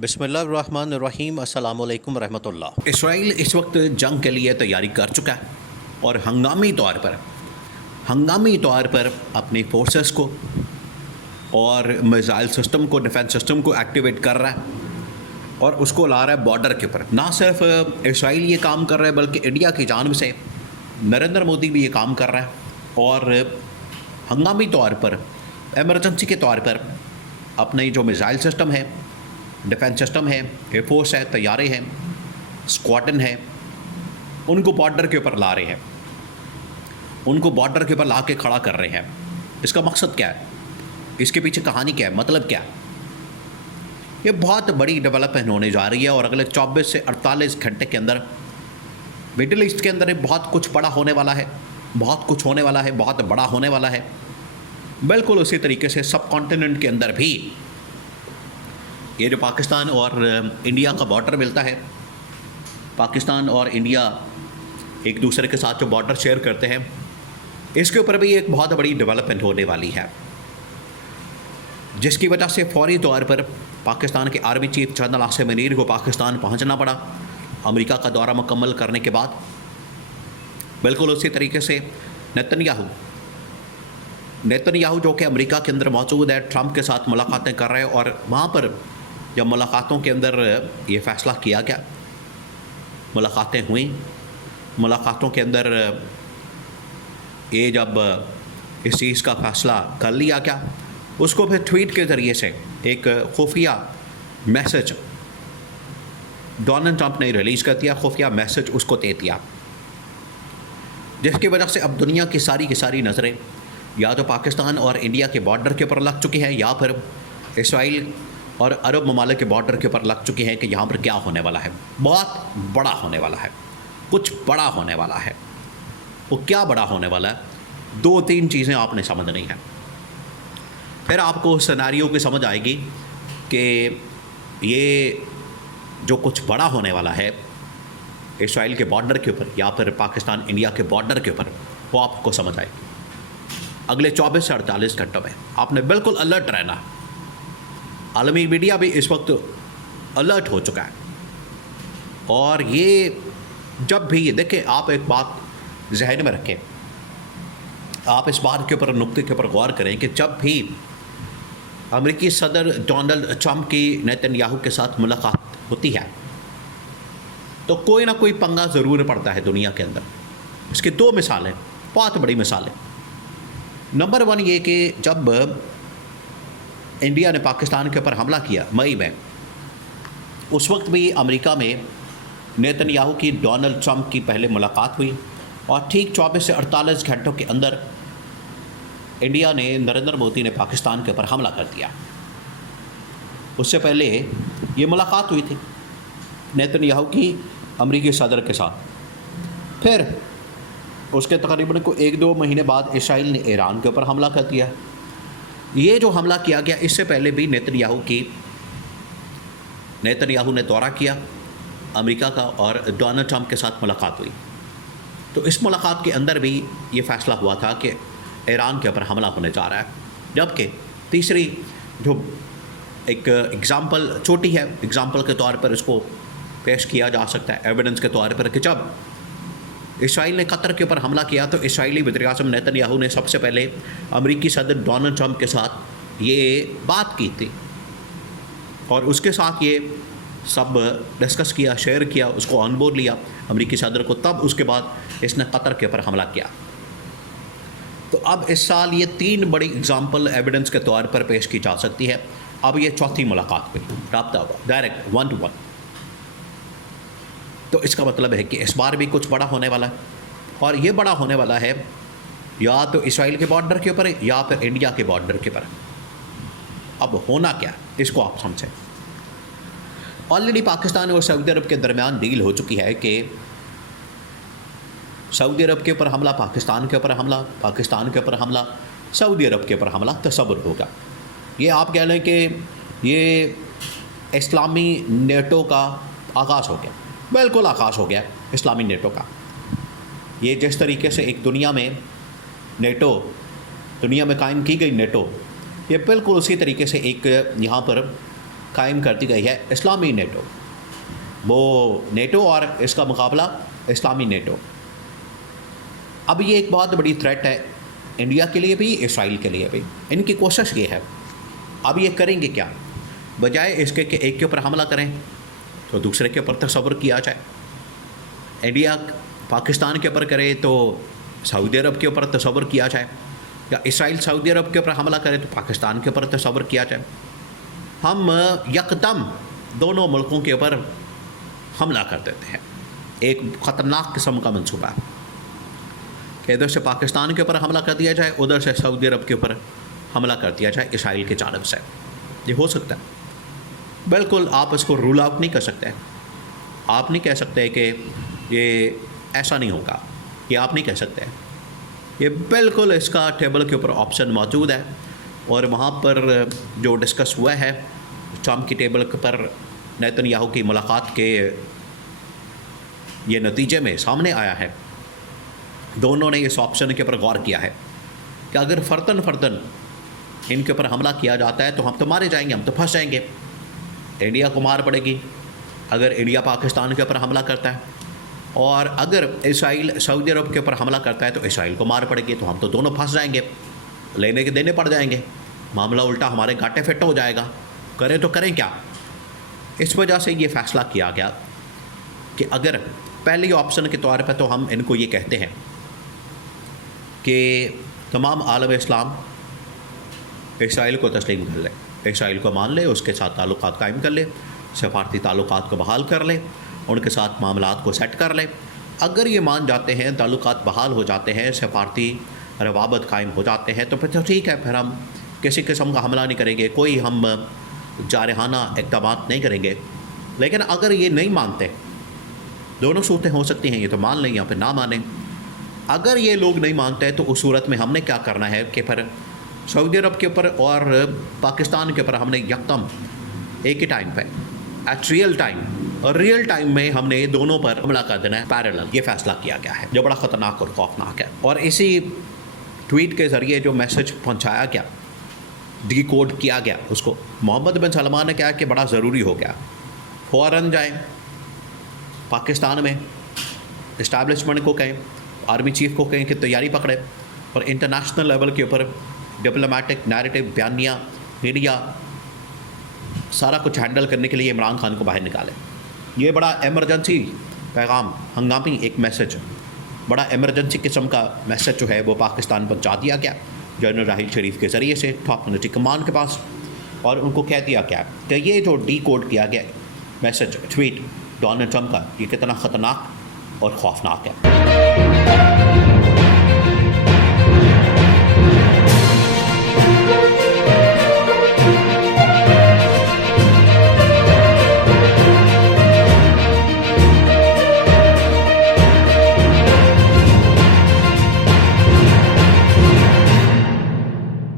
बिस्मिल्लाहिर्रहमानिर्रहीम अस्सलामुअलैकुम रहमतुल्लाह। इसराइल इस वक्त जंग के लिए तैयारी कर चुका है और हंगामी तौर पर अपनी फोर्सेस को और मिसाइल सिस्टम को, डिफेंस सिस्टम को एक्टिवेट कर रहा है और उसको ला रहा है बॉर्डर के ऊपर। ना सिर्फ इसराइल ये काम कर रहा है बल्कि इंडिया की जानिब से नरेंद्र मोदी भी ये काम कर रहा है और हंगामी तौर पर, एमरजेंसी के तौर पर अपने जो मिसाइल सिस्टम है, डिफेंस सिस्टम है, एयरफोर्स है, तैयारे हैं, स्क्वाड्रन है, उनको बॉर्डर के ऊपर ला रहे हैं, उनको बॉर्डर के ऊपर ला के खड़ा कर रहे हैं। इसका मकसद क्या है? इसके पीछे कहानी क्या है? मतलब क्या है? ये बहुत बड़ी डेवलपमेंट होने जा रही है और अगले 24 से 48 घंटे के अंदर मिडिल ईस्ट के अंदर बहुत कुछ बड़ा होने वाला है, बहुत कुछ होने वाला है, बहुत बड़ा होने वाला है। बिल्कुल उसी तरीके से सब कॉन्टिनेंट के अंदर भी ये जो पाकिस्तान और इंडिया का बॉर्डर मिलता है, पाकिस्तान और इंडिया एक दूसरे के साथ जो बॉर्डर शेयर करते हैं, इसके ऊपर भी एक बहुत बड़ी डेवलपमेंट होने वाली है, जिसकी वजह से फौरी तौर पर पाकिस्तान के army chief general Asim Munir को पाकिस्तान पहुंचना पड़ा अमेरिका का दौरा मुकम्मल करने के बाद। बिल्कुल उसी तरीके से नेतन्याहू जो कि अमेरिका के अंदर मौजूद है, ट्रंप के साथ मुलाकातें कर रहे हैं और वहाँ पर जब मुलाकातों के अंदर ये फ़ैसला किया गया, मुलाकातें हुई, मुलाकातों के अंदर ये जब इस चीज़ का फ़ैसला कर लिया गया, उसको फिर ट्वीट के ज़रिए से एक खुफिया मैसेज डोनाल्ड ट्रंप ने रिलीज़ कर दिया, खुफिया मैसेज उसको दे दिया, जिसकी वजह से अब दुनिया की सारी नज़रें या तो पाकिस्तान और इंडिया के बॉर्डर के ऊपर लग चुकी हैं या फिर इसराइल और अरब ममालिक के बॉर्डर के ऊपर लग चुकी हैं कि यहाँ पर क्या होने वाला है। बहुत बड़ा होने वाला है, कुछ बड़ा होने वाला है। वो क्या बड़ा होने वाला है? 2-3 चीज़ें आपने समझनी है, फिर आपको सिनेरियो की समझ आएगी कि ये जो कुछ बड़ा होने वाला है इसराइल के बॉर्डर के ऊपर या फिर पाकिस्तान इंडिया के बॉर्डर के ऊपर, वो आपको समझ आएगी। अगले 24 से 48 घंटों में आपने बिल्कुल अलर्ट रहना। आलमी मीडिया भी इस वक्त अलर्ट हो चुका है और ये जब भी ये देखें, आप एक बात जहन में रखें, आप इस बात के ऊपर, नुक्ते के ऊपर गौर करें कि जब भी अमेरिकी सदर डोनाल्ड ट्रंप की नेतन्याहू के साथ मुलाकात होती है तो कोई ना कोई पंगा ज़रूर पड़ता है दुनिया के अंदर। इसकी 2 मिसालें, बहुत बड़ी मिसालें। नंबर 1 ये कि जब इंडिया ने पाकिस्तान के ऊपर हमला किया मई में, उस वक्त भी अमेरिका में नेतन्याहू की डोनाल्ड ट्रंप की पहले मुलाकात हुई और ठीक 24 से 48 घंटों के अंदर इंडिया ने, नरेंद्र मोदी ने पाकिस्तान के ऊपर हमला कर दिया। उससे पहले ये मुलाकात हुई थी नेतन्याहू की अमेरिकी सदर के साथ। फिर उसके तकरीबन को 1-2 महीने बाद इसराइल ने ईरान के ऊपर हमला कर दिया। ये जो हमला किया गया, इससे पहले भी नेतन्याहू ने दौरा किया अमेरिका का और डोनाल्ड ट्रंप के साथ मुलाकात हुई। तो इस मुलाकात के अंदर भी ये फ़ैसला हुआ था कि ईरान के ऊपर हमला होने जा रहा है। जबकि तीसरी जो एक एग्ज़ाम्पल, छोटी है, एग्ज़ाम्पल के तौर पर इसको पेश किया जा सकता है एविडेंस के तौर पर, कि जब इसराइल ने कतर के ऊपर हमला किया तो इसराइली वज़ीर-ए-आज़म नेतन्याहू ने सबसे पहले अमेरिकी सदर डोनाल्ड ट्रंप के साथ ये बात की थी और उसके साथ ये सब डिस्कस किया, शेयर किया, उसको ऑन बोर्ड लिया अमेरिकी सदर को। तब उसके बाद इसने कतर के ऊपर हमला किया। तो अब इस साल ये 3 बड़ी एग्जाम्पल एविडेंस के तौर पर पेश की जा सकती है। अब ये चौथी मुलाकात हुई, रब्ता हुआ, डायरेक्ट 1 to 1। तो इसका मतलब है कि इस बार भी कुछ बड़ा होने वाला है और ये बड़ा होने वाला है या तो इसराइल के बॉर्डर के ऊपर या फिर इंडिया के बॉर्डर के ऊपर। अब होना क्या, इसको आप समझें। ऑलरेडी पाकिस्तान और सऊदी अरब के दरमियान डील हो चुकी है कि सऊदी अरब के ऊपर हमला, पाकिस्तान के ऊपर हमला, पाकिस्तान के ऊपर हमला, सऊदी अरब के ऊपर हमला, तसव्वुर होगा। ये आप कह लें कि ये इस्लामी नेटो का आगाज़ हो गया, बिल्कुल आगाज़ हो गया इस्लामी नेटो का। ये जिस तरीके से एक दुनिया में कायम की गई नेटो, ये बिल्कुल उसी तरीके से एक यहाँ पर कायम कर दी गई है इस्लामी नेटो। वो नेटो और इसका मुकाबला इस्लामी नेटो। अब ये एक बहुत बड़ी थ्रेट है इंडिया के लिए भी, इसराइल के लिए भी। इनकी कोशिश ये है, अब ये करेंगे क्या, बजाय इसके कि एक के ऊपर हमला करें तो दूसरे के ऊपर तसव्वुर किया जाए। इंडिया पाकिस्तान के ऊपर करे तो सऊदी अरब के ऊपर तसव्वुर किया जाए, या इसराइल सऊदी अरब के ऊपर हमला करे तो पाकिस्तान के ऊपर तसव्वुर किया जाए। हम यकदम दोनों मुल्कों के ऊपर हमला कर देते हैं। एक ख़तरनाक किस्म का मंसूबा है कि इधर से पाकिस्तान के ऊपर हमला कर दिया जाए, उधर से सऊदी अरब के ऊपर हमला कर दिया जाए इसराइल की जानिब से। ये हो सकता है, बिल्कुल आप इसको रूल आउट नहीं कर सकते। आप नहीं कह सकते कि ये ऐसा नहीं होगा, ये आप नहीं कह सकते। ये बिल्कुल इसका टेबल के ऊपर ऑप्शन मौजूद है, और वहाँ पर जो डिस्कस हुआ है शाम की टेबल के पर नेतन्याहू की मुलाकात के ये नतीजे में सामने आया है। दोनों ने इस ऑप्शन के ऊपर गौर किया है कि अगर फ़र्दन इनके ऊपर हमला किया जाता है तो हम तो मारे जाएंगे, हम तो फंस जाएंगे, इंडिया को मार पड़ेगी अगर इंडिया पाकिस्तान के ऊपर हमला करता है, और अगर इसराइल सऊदी अरब के ऊपर हमला करता है तो इसराइल को मार पड़ेगी, तो हम तो दोनों फंस जाएंगे, लेने के देने पड़ जाएंगे, मामला उल्टा हमारे घाटे फिट हो जाएगा। करें तो करें क्या। इस वजह से ये फ़ैसला किया गया कि अगर पहले ऑप्शन के तौर पर तो हम इनको ये कहते हैं कि तमाम आलम इस्लाम इसराइल को तस्लीम कर ले, इसराइल को मान ले, उसके साथ ताल्लुकात कायम कर ले, सफारती ताल्लुकात को बहाल कर ले, उनके साथ मामलात को सेट कर ले। अगर ये मान जाते हैं, ताल्लुकात बहाल हो जाते हैं, सफारती रवाबत कायम हो जाते हैं, तो फिर तो ठीक है, फिर हम किसी किस्म का हमला नहीं करेंगे, कोई हम जारहाना इक़दामात नहीं करेंगे। लेकिन अगर ये नहीं मानते, दोनों सूरतें हो सकती हैं, ये तो मान लें या फिर ना मानें। अगर ये लोग नहीं मानते हैं तो उस सूरत में हमने क्या करना है कि फिर सऊदी अरब के ऊपर और पाकिस्तान के ऊपर हमने यकदम एक ही टाइम पे एट रियल टाइम में हमने दोनों पर हमला कर देना है पैरेलल। ये फ़ैसला किया गया है जो बड़ा ख़तरनाक और खौफनाक है। और इसी ट्वीट के ज़रिए जो मैसेज पहुंचाया गया, डिकोड किया गया, उसको मोहम्मद बिन सलमान ने कहा कि बड़ा ज़रूरी हो गया, फ़ौरन जाएँ पाकिस्तान में इस्टेब्लिशमेंट को कहें, आर्मी चीफ को कहें कि तैयारी पकड़े, और इंटरनेशनल लेवल के ऊपर डिप्लोमेटिक नैरेटिव, बयानिया, मीडिया, सारा कुछ हैंडल करने के लिए इमरान खान को बाहर निकाले। ये बड़ा एमरजेंसी पैगाम, हंगामी एक मैसेज, बड़ा एमरजेंसी किस्म का मैसेज जो है वो पाकिस्तान पहुंचा दिया गया जनरल राहिल शरीफ के ज़रिए से टॉप मिलिट्री कमान के पास, और उनको कह दिया गया कि ये जो डिकोड किया गया मैसेज, ट्वीट डोनाल्ड ट्रंप का, ये कितना ख़तरनाक और खौफनाक है।